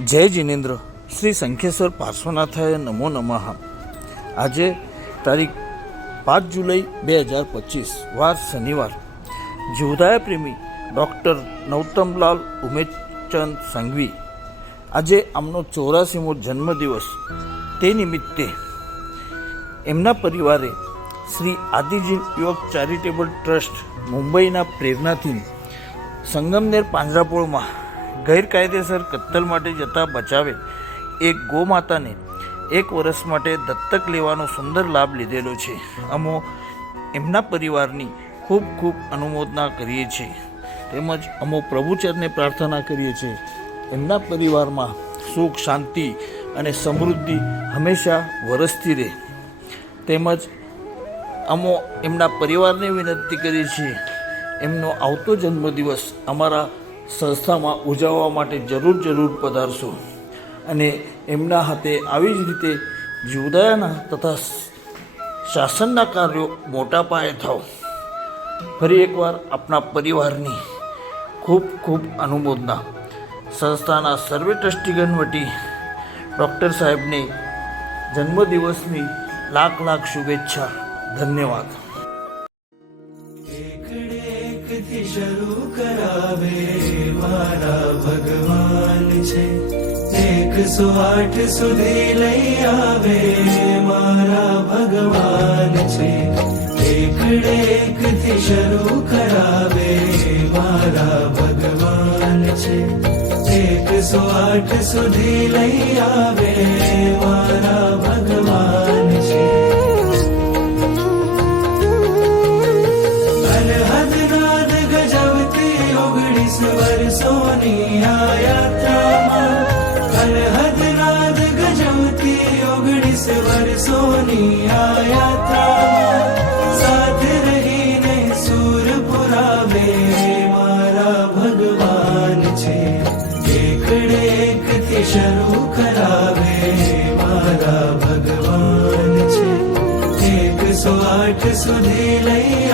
જય જિનેન્દ્ર. શ્રી શંખેશ્વર પાર્શ્વનાથાય નમો નમઃ. આજે તારીખ 5 જુલાઈ 2025 વાર શનિવાર. જીવદયા પ્રેમી ડૉક્ટર નૌતમલાલ ઉમેશચંદ સંઘવી, આજે આમનો 84મો જન્મદિવસ. તે નિમિત્તે એમના પરિવારે શ્રી આદિજી યુવક ચેરિટેબલ ટ્રસ્ટ મુંબઈના પ્રેરણાથી સંગમનેર પાંજરાપોળમાં ગેરકાયદેસર કત્તલ માટે જતા બચાવે એક ગોમાતાને 1 વર્ષ માટે દત્તક લેવાનો સુંદર લાભ લીધેલો છે. અમો એમના પરિવારની ખૂબ ખૂબ અનુમોદના કરીએ છીએ, તેમજ અમો પ્રભુચરને પ્રાર્થના કરીએ છીએ એમના પરિવારમાં સુખ, શાંતિ અને સમૃદ્ધિ હંમેશા વરસતી રહે. તેમજ અમો એમના પરિવારને વિનંતી કરીએ છીએ એમનો આવતો જન્મદિવસ અમારા સંસ્થામાં ઉજવવા માટે જરૂર પધારશો અને એમના હાથે આવી જ રીતે જીવદયાના તથા શાસનના કાર્યો મોટા પાયે થાવ. ફરી એકવાર આપણા પરિવારની ખૂબ ખૂબ અનુમોદના. સંસ્થાના સર્વે ટ્રસ્ટીગણ વટી ડૉક્ટર સાહેબને જન્મદિવસની લાખ શુભેચ્છા. ધન્યવાદ. થી શરૂ કરાવે મારા ભગવાન છે, 108 સુધી લઈ આવે મારા ભગવાન છે. એક થી શરૂ કરાવે મારા ભગવાન છે, 108 સુધી લઈ આવે મારા ભગવાન છે. વર્ષોની આ યાત્રામાં અનહદ નાદ ગજવતી 19 વર્ષોની આ યાત્રામાં સાથે રહીને સૂર પુરાવે મારા ભગવાન છે. એકથી શરૂ કરાવે મારા ભગવાન છે, 108 સુધી લઈ